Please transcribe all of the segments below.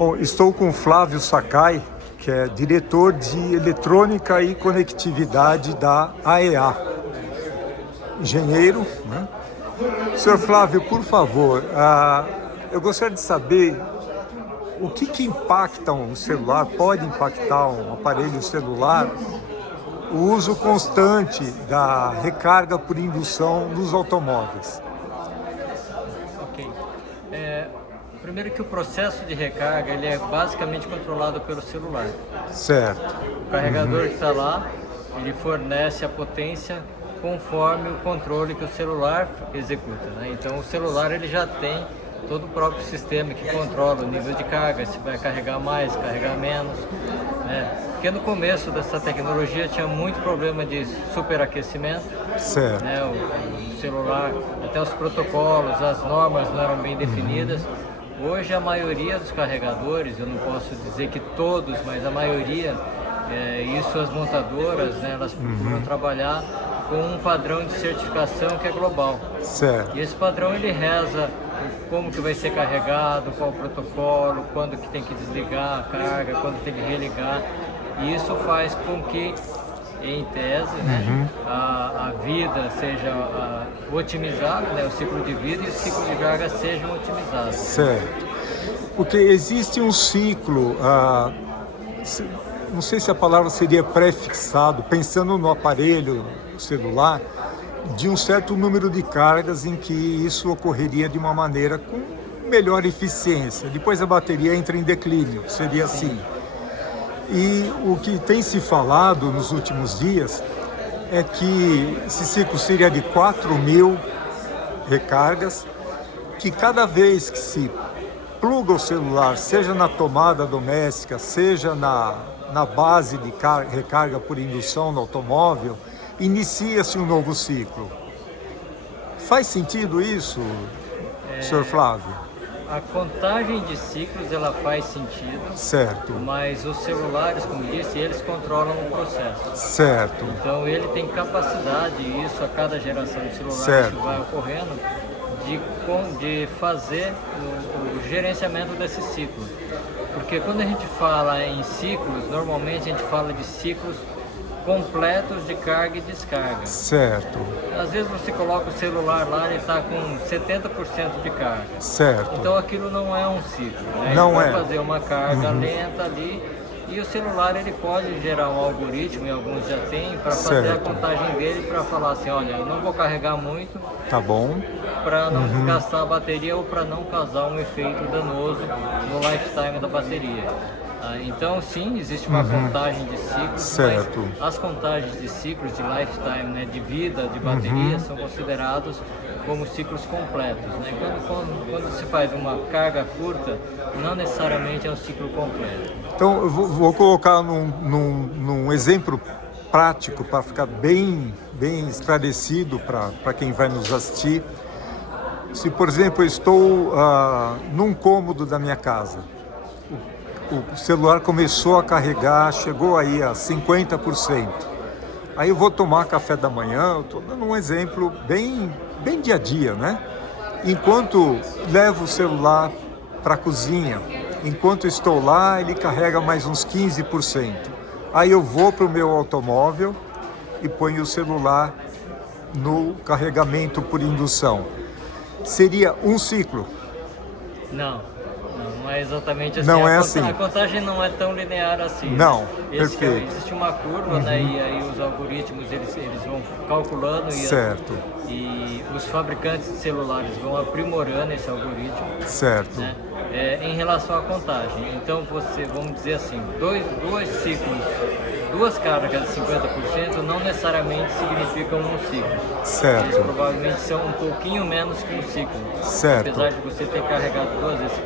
Bom, estou com o Flávio Sakai, que é diretor de Eletrônica e Conectividade da AEA. Engenheiro, né? Senhor Flávio, por favor, eu gostaria de saber o que impacta um celular, pode impactar um aparelho celular, o uso constante da recarga por indução nos automóveis. Ok. Primeiro que o processo de recarga ele é basicamente controlado pelo celular. Certo. O carregador que está lá, ele fornece a potência conforme o controle que o celular executa, né? Então o celular ele já tem todo o próprio sistema que controla o nível de carga, se vai carregar mais, carregar menos, né? Porque no começo dessa tecnologia tinha muito problema de superaquecimento, Certo. né? O celular, até os protocolos, as normas não eram bem definidas. Hoje a maioria dos carregadores, eu não posso dizer que todos, mas a maioria, isso as montadoras, né, elas procuram trabalhar com um padrão de certificação que é global. Certo. E esse padrão ele reza como que vai ser carregado, qual o protocolo, quando que tem que desligar a carga, quando tem que religar. E isso faz com que, em tese, né, a vida seja otimizada, né, o ciclo de vida e o ciclo de carga sejam otimizados. Certo. Porque existe um ciclo, não sei se a palavra seria pré-fixado, pensando no aparelho celular, de um certo número de cargas em que isso ocorreria de uma maneira com melhor eficiência. Depois a bateria entra em declínio, seria assim. E o que tem se falado nos últimos dias é que esse ciclo seria de 4.000 recargas, que cada vez que se pluga o celular, seja na tomada doméstica, seja na base de recarga por indução no automóvel, inicia-se um novo ciclo. Faz sentido isso, Sr. Flávio? A contagem de ciclos ela faz sentido, Certo. mas os celulares, como disse, eles controlam o processo. Certo. Então ele tem capacidade, e isso a cada geração de celular Certo. isso vai ocorrendo, de fazer o gerenciamento desse ciclo. Porque quando a gente fala em ciclos, normalmente a gente fala de ciclos completos de carga e descarga. Certo. Às vezes você coloca o celular lá e ele está com 70% de carga. Certo. Então aquilo não é um ciclo, né? Não ele vai é. fazer uma carga lenta ali e o celular ele pode gerar um algoritmo, e alguns já tem, para fazer a Certo. contagem dele para falar assim, olha, eu não vou carregar muito Tá bom. para não desgastar a bateria ou para não causar um efeito danoso no lifetime da bateria. Então sim, existe uma contagem de ciclos, Certo. mas as contagens de ciclos de lifetime, né, de vida de bateria, são considerados como ciclos completos, né? Quando se faz uma carga curta, não necessariamente é um ciclo completo. Então, eu vou colocar num exemplo prático para ficar bem esclarecido para quem vai nos assistir. Se, por exemplo, eu estou num cômodo da minha casa, o celular começou a carregar, chegou aí a 50%. Aí eu vou tomar café da manhã, eu estou dando um exemplo bem dia a dia, né? Enquanto levo o celular para a cozinha, enquanto estou lá, ele carrega mais uns 15%. Aí eu vou para o meu automóvel e ponho o celular no carregamento por indução. Seria um ciclo? Não é exatamente assim. Não é assim. A contagem não é tão linear assim. Não, perfeito. Existe uma curva, né, e aí os algoritmos eles vão calculando Certo. e os fabricantes de celulares vão aprimorando esse algoritmo. Certo. Né, em relação à contagem. Então vamos dizer assim, dois ciclos, duas cargas de 50% não necessariamente significam um ciclo. Certo. Eles provavelmente são um pouquinho menos que um ciclo. Certo. Apesar de você ter carregado duas vezes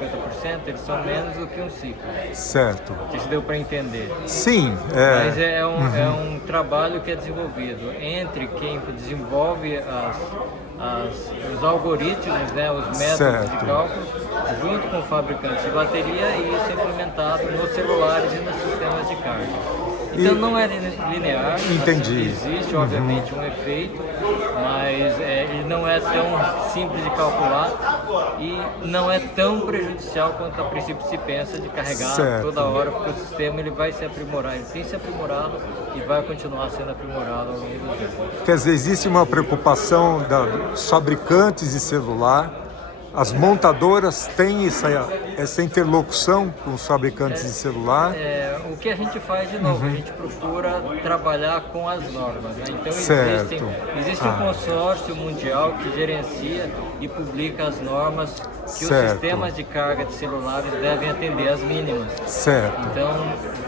50%, eles são menos do que um ciclo. Certo. Isso deu para entender. Sim. Mas é um trabalho que é desenvolvido entre quem desenvolve os algoritmos, né, os métodos Certo. de cálculo, junto com o fabricante de bateria, e isso é implementado nos celulares e nos sistemas de carga. Então não é linear. Entendi. Existe, obviamente, um efeito, mas ele não é tão simples de calcular e não é tão prejudicial quanto a princípio se pensa, de carregar toda hora, porque o sistema ele vai se aprimorar, ele tem se aprimorado e vai continuar sendo aprimorado ao longo dos anos. Quer dizer, existe uma preocupação dos fabricantes de celular, as montadoras têm essa interlocução com os fabricantes de celular. O que a gente faz, de novo, a gente procura trabalhar com as normas, né? Então existe um consórcio mundial que gerencia e publica as normas que os sistemas de carga de celulares devem atender, as mínimas. Então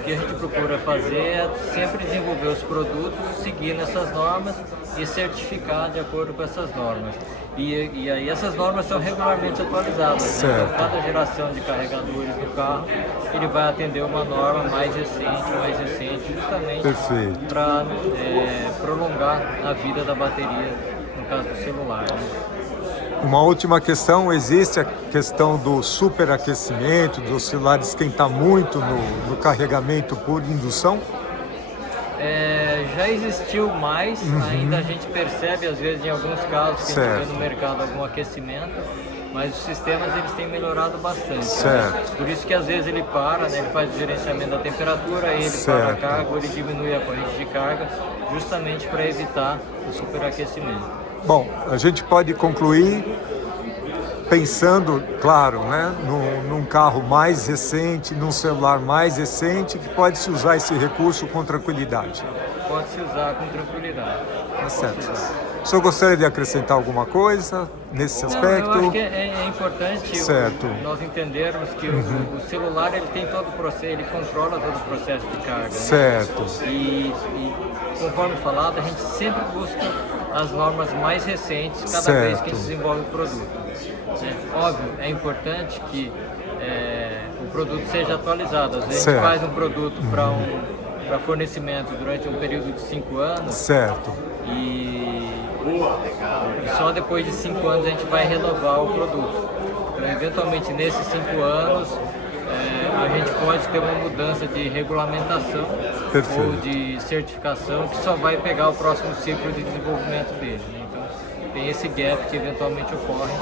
o que a gente procura fazer é sempre desenvolver os produtos seguindo essas normas e certificar de acordo com essas normas. E aí essas normas são regularmente atualizadas. Então cada geração de carregadores do carro, ele vai atender uma norma mais recente, justamente para prolongar a vida da bateria, no caso do celular, né? Uma última questão, existe a questão do superaquecimento, dos celulares esquentar muito no carregamento por indução? Já existiu mais, ainda a gente percebe às vezes em alguns casos que a gente vê no mercado algum aquecimento, mas os sistemas eles têm melhorado bastante. Né? Por isso que às vezes ele para, né? Ele faz o gerenciamento da temperatura, ele para a carga, ou ele diminui a corrente de carga, justamente para evitar o superaquecimento. Bom, a gente pode concluir pensando, claro, né, num carro mais recente, num celular mais recente, que pode-se usar esse recurso com tranquilidade. Pode-se usar com tranquilidade. Tá certo. O senhor gostaria de acrescentar alguma coisa nesse aspecto? Eu acho que é importante nós entendermos que o celular ele tem todo o processo, ele controla todo o processo de carga. Né? E conforme falado, a gente sempre busca as normas mais recentes cada vez que a gente desenvolve o produto. Óbvio, é importante que o produto seja atualizado. Às vezes a gente faz um produto para fornecimento durante um período de 5 anos e só depois de 5 anos a gente vai renovar o produto. Então, eventualmente, nesses 5 anos, a gente pode ter uma mudança de regulamentação ou de certificação que só vai pegar o próximo ciclo de desenvolvimento dele. Né? Então, tem esse gap que eventualmente ocorre,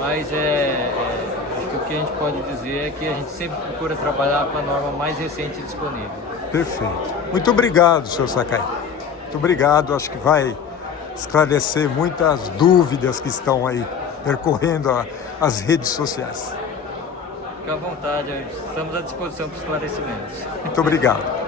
mas acho que o que a gente pode dizer é que a gente sempre procura trabalhar com a norma mais recente disponível. Perfeito. Muito obrigado, senhor Sakai. Muito obrigado, acho que vai esclarecer muitas dúvidas que estão aí percorrendo as redes sociais. Fique à vontade, estamos à disposição para esclarecimentos. Muito obrigado.